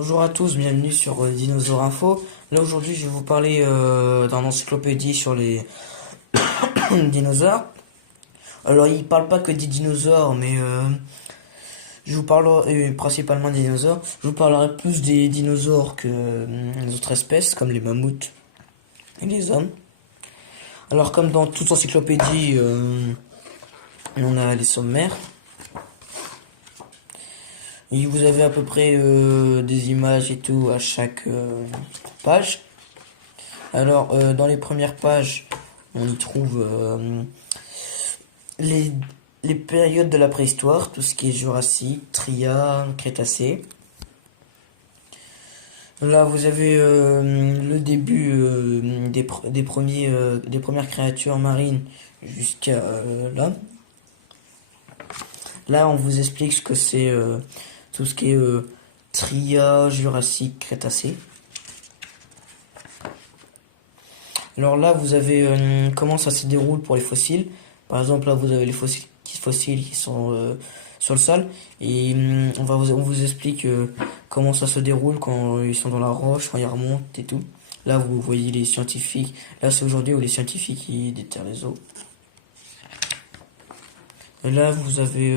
Bonjour à tous, bienvenue sur Dinosaure Info. Là aujourd'hui je vais vous parler d'un encyclopédie sur les dinosaures. Alors il parle pas que des dinosaures, mais je vous parlerai principalement des dinosaures. Je vous parlerai plus des dinosaures que les autres espèces, comme les mammouths et les hommes. Alors comme dans toute encyclopédie, on a les sommaires. Et vous avez à peu près des images et tout à chaque page. Alors, dans les premières pages, on y trouve les, les périodes de la préhistoire, tout ce qui est Jurassique, Trias, Crétacé. Là, vous avez le début des premières créatures marines jusqu'à là. Là, on vous explique ce que c'est tout ce qui est Trias, Jurassique, Crétacé. Alors là, vous avez comment ça se déroule pour les fossiles. Par exemple, là, vous avez les fossiles qui sont sur le sol. Et on vous explique comment ça se déroule quand ils sont dans la roche, quand ils remontent et tout. Là, vous voyez les scientifiques. Là, c'est aujourd'hui où les scientifiques ils déterrent les eaux. Et là, vous avez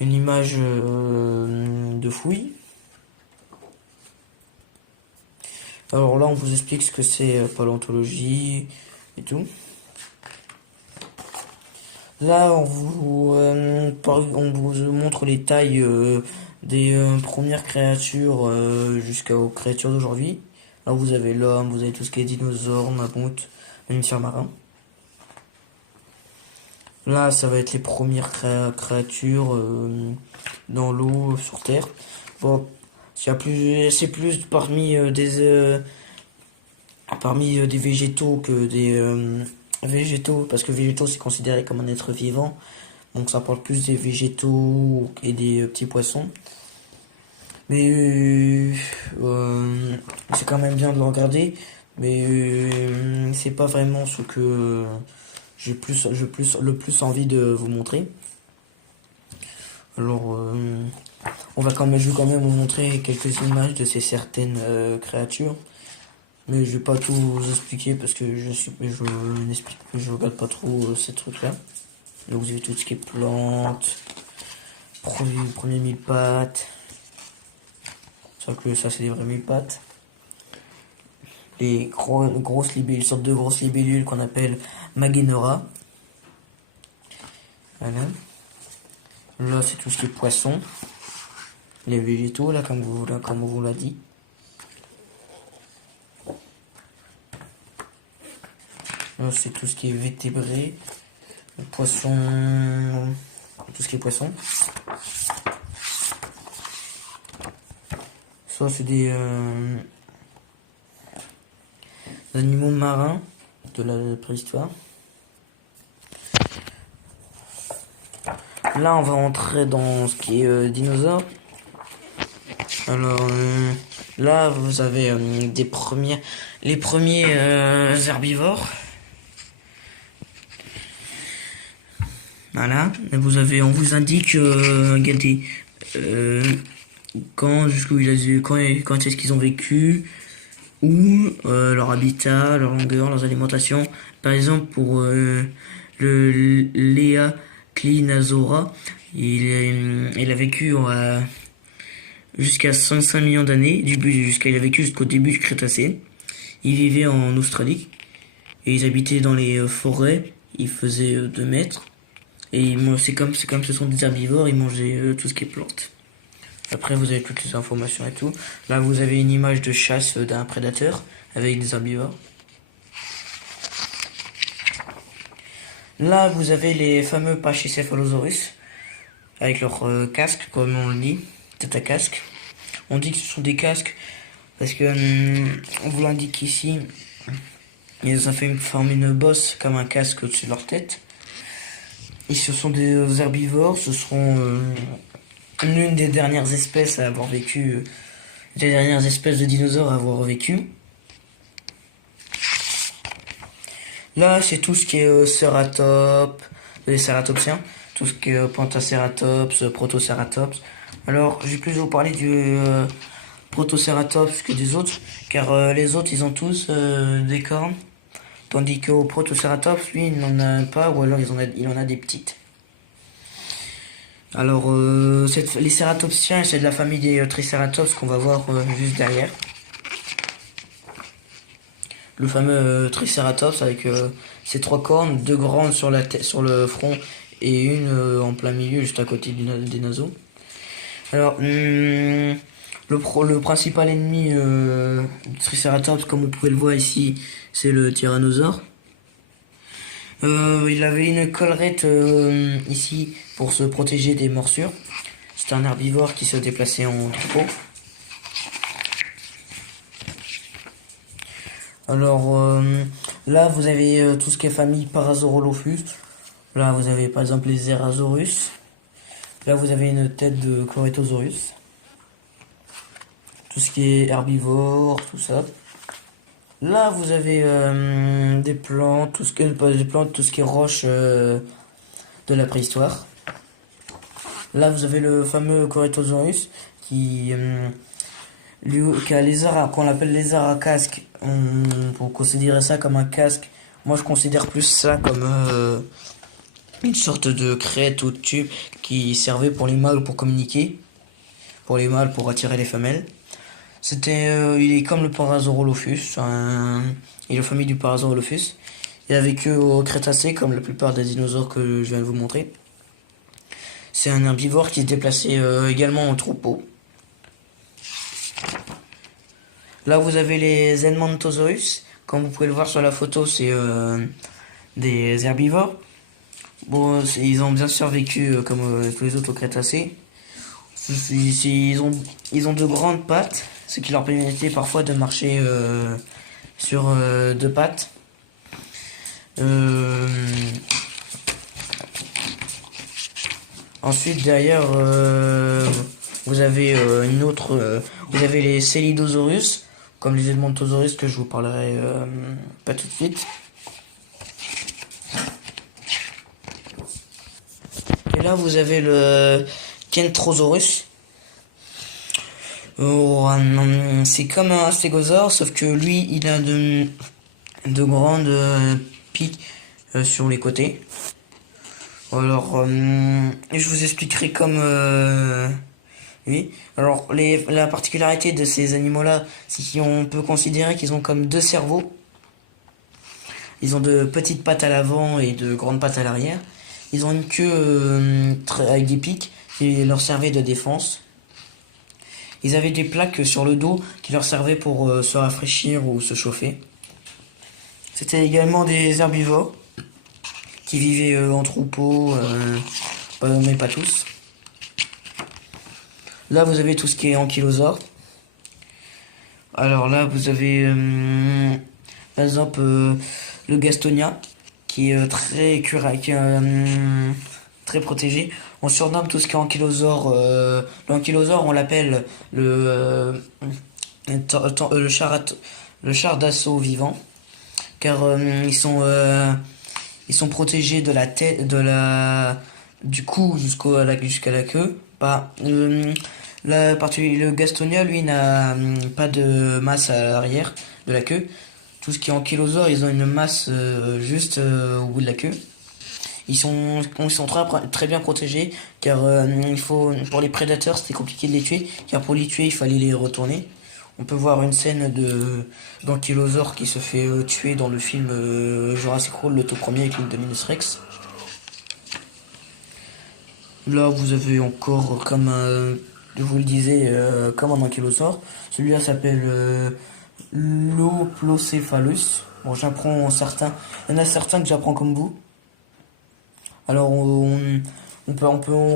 une image de fouille. Alors là, on vous explique ce que c'est paléontologie et tout. Là, on vous montre les tailles des premières créatures jusqu'aux créatures d'aujourd'hui. Là, vous avez l'homme, vous avez tout ce qui est dinosaures, mammouths, mammifères marins. Là, ça va être les premières créatures dans l'eau, sur Terre. Bon, c'est plus parmi des végétaux que des végétaux, parce que végétaux c'est considéré comme un être vivant, donc ça parle plus des végétaux et des petits poissons. Mais c'est quand même bien de le regarder, mais c'est pas vraiment ce que j'ai le plus envie de vous montrer. Alors, je vais quand même vous montrer quelques images de ces certaines créatures. Mais je vais pas tout vous expliquer parce que je regarde pas trop ces trucs-là. Donc vous avez tout ce qui est plantes, premier mille pattes. Sauf que ça c'est des vrais mille pattes. Les grosses libellules, sortes de grosses libellules qu'on appelle Magénora. Voilà. Là c'est tout ce qui est poisson. Les végétaux là comme on vous l'a dit. Là c'est tout ce qui est vertébré. Poisson. Tout ce qui est poisson. Ça c'est des animaux marins de la préhistoire. Là, on va entrer dans ce qui est dinosaures. Alors, là, vous avez les premiers herbivores. Voilà. On vous indique regardez, quand est-ce qu'ils ont vécu, où, leur habitat, leur longueur, leurs alimentations. Par exemple, pour le Léa Clinasaura, il a vécu jusqu'à 105 millions d'années, il a vécu jusqu'au début du Crétacé. Il vivait en Australie et ils habitaient dans les forêts. Ils faisaient 2 mètres et c'est comme ce sont des herbivores, ils mangeaient tout ce qui est plantes. Après vous avez toutes les informations et tout. Là vous avez une image de chasse d'un prédateur avec des herbivores. Là, vous avez les fameux Pachycephalosaurus, avec leur casque, comme on le dit, tête à casque. On dit que ce sont des casques, parce que on vous l'indique ici, ils ont formé une bosse comme un casque au-dessus de leur tête. Et ce sont des herbivores, ce seront l'une des dernières espèces à avoir vécu, des dernières espèces de dinosaures à avoir vécu. Là, c'est tout ce qui est cératops, les cératopsiens, tout ce qui est Pentaceratops, Protoceratops. Alors, je vais plus vous parler Protoceratops que des autres, car les autres ils ont tous des cornes, tandis qu'au Protoceratops, lui, il n'en a pas, ou alors il en a des petites. Alors, les cératopsiens, c'est de la famille des Triceratops qu'on va voir juste derrière. Le fameux Triceratops avec ses 3 cornes, 2 grandes sur la tête, sur le front et une en plein milieu, juste à côté des naseaux. Alors, le principal ennemi du Triceratops, comme vous pouvez le voir ici, c'est le tyrannosaure. Il avait une collerette ici pour se protéger des morsures. C'est un herbivore qui se déplaçait en troupeau. Alors là, vous avez tout ce qui est famille Parasaurolophus. Là, vous avez par exemple les Erasaurus. Là, vous avez une tête de Corythosaurus. Tout ce qui est herbivore, tout ça. Là, vous avez des plantes, tout ce qui est roche de la préhistoire. Là, vous avez le fameux Corythosaurus qui a qu'on appelle lézard à casque. On peut considérer ça comme un casque. Moi, je considère plus ça comme une sorte de crête ou de tube qui servait pour les mâles pour communiquer, pour les mâles pour attirer les femelles. Il est comme le Parasaurolophus, il est la famille du Parasaurolophus. Il a vécu au Crétacé comme la plupart des dinosaures que je viens de vous montrer. C'est un herbivore qui se déplaçait également en troupeau. Là vous avez les Edmontosaurus. Comme vous pouvez le voir sur la photo, c'est des herbivores. Bon, ils ont bien sûr vécu comme tous les autres au Crétacé. Ils ont de grandes pattes, ce qui leur permettait parfois de marcher sur 2 pattes. Ensuite, derrière, vous avez vous avez les Célidosaurus, comme les Edmontosaurus que je vous parlerai pas tout de suite. Et là, vous avez le Kentrosaurus. C'est comme un stégosaure, sauf que lui, il a de grandes pics sur les côtés. Alors, je vous expliquerai comme lui. Alors, la particularité de ces animaux-là, c'est qu'on peut considérer qu'ils ont comme 2 cerveaux. Ils ont de petites pattes à l'avant et de grandes pattes à l'arrière. Ils ont une queue avec des pics qui leur servaient de défense. Ils avaient des plaques sur le dos qui leur servaient pour se rafraîchir ou se chauffer. C'était également des herbivores qui vivaient en troupeau, mais pas tous. Là, vous avez tout ce qui est ankylosore. Alors là, vous avez par exemple le Gastonia qui est très protégé. On surnomme tout ce qui est ankylosore. L'ankylosore, on l'appelle le char d'assaut vivant, car ils sont protégés de la tête, du cou jusqu'à la queue. Le Gastonia, lui, n'a pas de masse à l'arrière de la queue. Tout ce qui est ankylosore, ils ont une masse juste au bout de la queue. Ils sont très bien protégés, car pour les prédateurs, c'était compliqué de les tuer, car pour les tuer, il fallait les retourner. On peut voir une scène d'ankylosaure qui se fait tuer dans le film Jurassic World, le tout premier avec l'Indominus Rex. Là, vous avez encore, comme je vous le disais, comme un ankylosaure. Celui-là s'appelle l'Oplocéphalus. Bon, j'apprends certains. Il y en a certains que j'apprends comme vous. Alors, on peut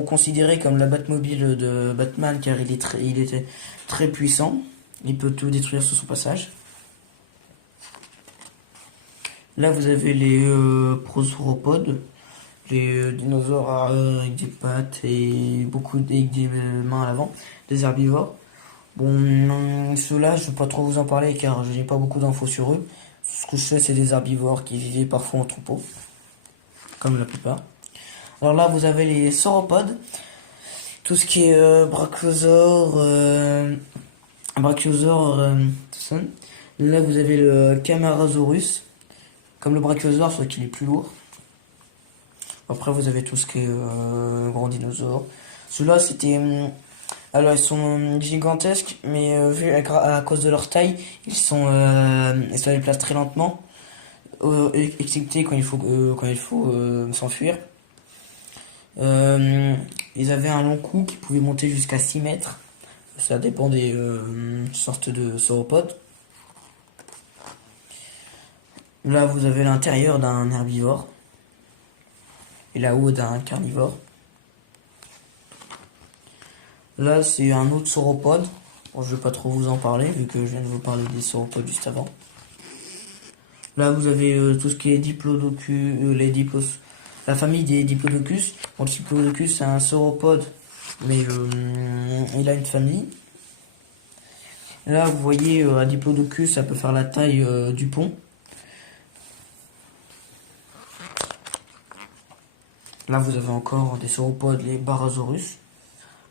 considérer comme la Batmobile de Batman, car il était très puissant. Il peut tout détruire sur son passage. Là, vous avez les prosauropodes, les dinosaures avec des pattes et avec des mains à l'avant, des herbivores. Bon, ceux-là, je ne vais pas trop vous en parler car je n'ai pas beaucoup d'infos sur eux. Ce que je sais, c'est des herbivores qui vivaient parfois en troupeau, comme la plupart. Alors là, vous avez les sauropodes, tout ce qui est brachiosaures, Brachiosaure, tout ça. Là, vous avez le Camarasaurus, comme le Brachiosaure, sauf qu'il est plus lourd. Après, vous avez tout ce qui est grand dinosaure. Ceux-là, c'était. Alors, ils sont gigantesques, mais vu à cause de leur taille, ils se déplacent très lentement, excepté quand il faut s'enfuir. Ils avaient un long cou qui pouvait monter jusqu'à 6 mètres. Ça dépend des sortes de sauropodes. Là, vous avez l'intérieur d'un herbivore et la haut d'un carnivore. Là, c'est un autre sauropode. Bon, je vais pas trop vous en parler vu que je viens de vous parler des sauropodes juste avant. Là, vous avez tout ce qui est Diplodocus, la famille des Diplodocus. Bon, le Diplodocus, c'est un sauropode, mais il a une famille. Là, vous voyez, un Diplodocus, ça peut faire la taille du pont. Là, vous avez encore des sauropodes, les Barasaurus.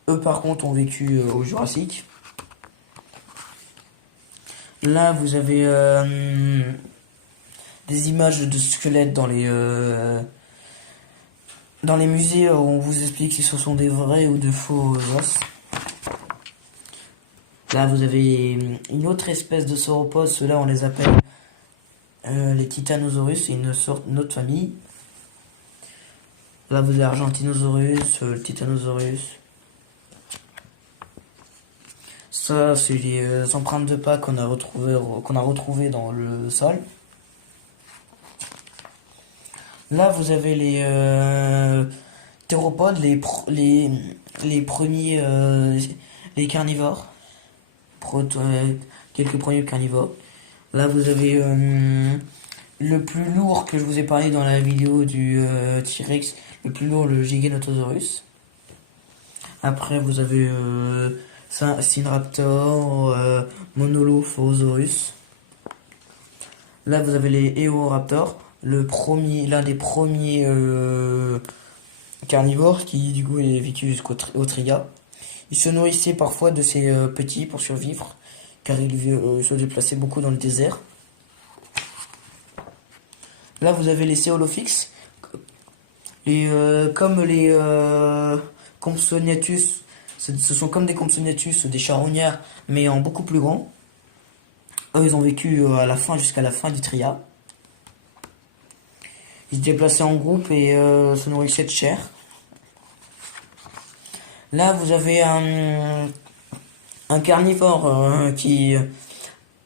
Eux, par contre, ont vécu au Jurassique. Là, vous avez des images de squelettes dans les musées où on vous explique si ce sont des vrais ou de faux os. Là, vous avez une autre espèce de sauropodes. Ceux-là, on les appelle les Titanosaurus. C'est une autre famille. Là, vous avez l'Argentinosaurus, le Titanosaurus. Ça, c'est les empreintes de pas qu'on a retrouvées dans le sol. Là, vous avez les théropodes, les premiers, les carnivores. Quelques premiers carnivores. Là, vous avez le plus lourd que je vous ai parlé dans la vidéo du T-Rex, le plus lourd, le Giganotosaurus. Après, vous avez Synraptor, Monolophosaurus. Là, vous avez les Eoraptors, l'un des premiers carnivores qui, du coup, est vécu jusqu'au Trias. Il se nourrissait parfois de ces petits pour survivre, car il se déplaçait beaucoup dans le désert. Là, vous avez les Coelophyx, comme les Compsognathus. Ce sont comme des Compsognathus, des charognards, mais en beaucoup plus grand. Eux, ils ont vécu jusqu'à la fin du Trias. Ils se déplaçaient en groupe et se nourrissaient de chair. Là, vous avez un carnivore qui,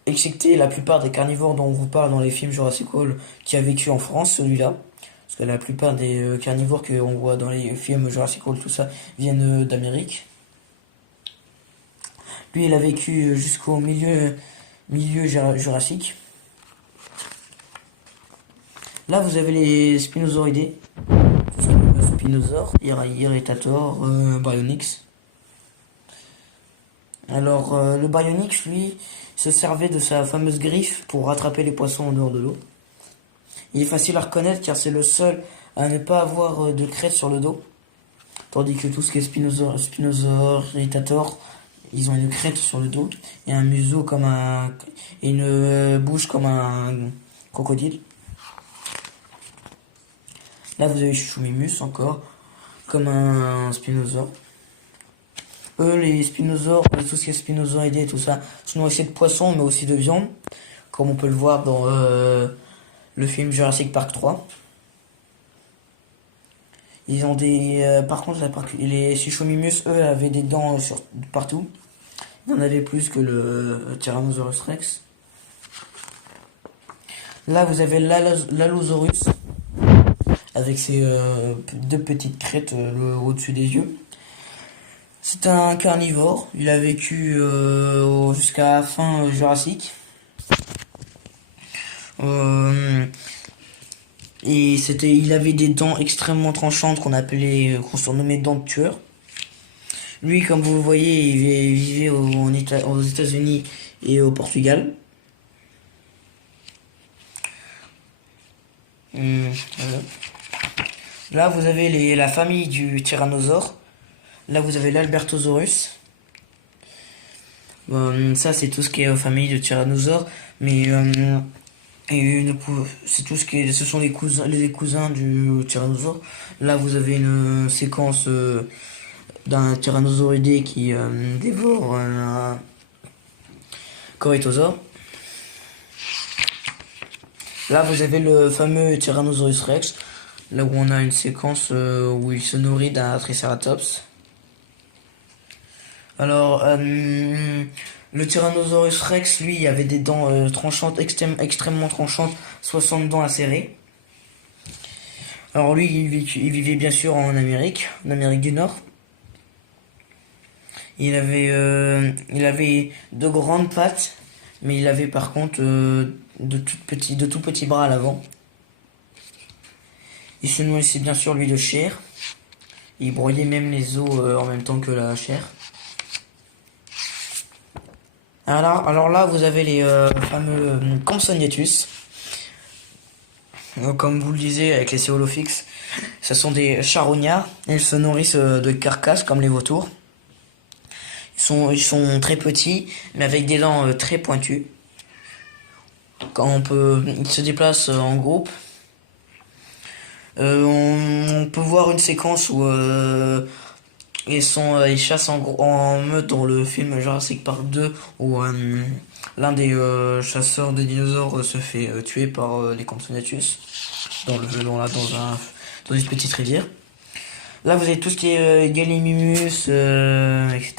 excepté la plupart des carnivores dont on vous parle dans les films Jurassic World, qui a vécu en France, celui-là. Parce que la plupart des carnivores qu'on voit dans les films Jurassic World, tout ça, viennent d'Amérique. Lui, il a vécu jusqu'au milieu Jurassique. Là, vous avez les Spinosauridés. Spinosaures, Irritator, Baryonyx. Alors, le Baryonyx, lui, se servait de sa fameuse griffe pour rattraper les poissons en dehors de l'eau. Il est facile à reconnaître car c'est le seul à ne pas avoir de crête sur le dos. Tandis que tout ce qui est Spinosaure, Irritator, ils ont une crête sur le dos et un museau et une bouche comme un crocodile. Là, vous avez Chuchumimus encore, comme un spinosaure. Eux, les spinosaures, tout ce qui est spinosauridés et tout ça, se nourrissaient de poissons, mais aussi de viande, comme on peut le voir dans le film Jurassic Park 3. Ils ont par contre, les Chuchumimus, eux, avaient des dents partout. Ils en avaient plus que le Tyrannosaurus Rex. Là, vous avez l'Allosaurus, avec ses deux petites crêtes au-dessus des yeux. C'est un carnivore. Il a vécu jusqu'à la fin Jurassique. Et il avait des dents extrêmement tranchantes qu'on surnommait dents de tueur. Lui, comme vous le voyez, il vivait aux États-Unis et au Portugal. Voilà. Là, vous avez la famille du tyrannosaure. Là, vous avez l'Albertosaurus. Ça, c'est tout ce qui est famille de tyrannosaures, mais c'est tout ce qui est, ce sont les cousins du tyrannosaure. Là, vous avez une séquence d'un tyrannosauridé qui dévore un corythosaure. Là, vous avez le fameux Tyrannosaurus Rex, là où on a une séquence où il se nourrit d'un Triceratops. Alors, le Tyrannosaurus Rex, lui, il avait des dents tranchantes, extrêmement tranchantes, 60 dents acérées. Alors lui, il vivait bien sûr en Amérique du Nord. Il avait de grandes pattes, mais il avait par contre de tout petits bras à l'avant. Il se nourrissait bien sûr lui de chair. Il broyait même les os en même temps que la chair. Alors là, vous avez les fameux Compsognathus. Comme vous le disiez avec les céolophyx, ce sont des charognards. Ils se nourrissent de carcasses comme les vautours. Ils sont très petits, mais avec des dents très pointues. Ils se déplacent en groupe. On peut voir une séquence où ils chassent en meute dans le film Jurassic Park 2 où l'un des chasseurs de dinosaures se fait tuer par les Compsognathus dans une petite rivière. Là, vous avez tout ce qui est Gallimimus, etc.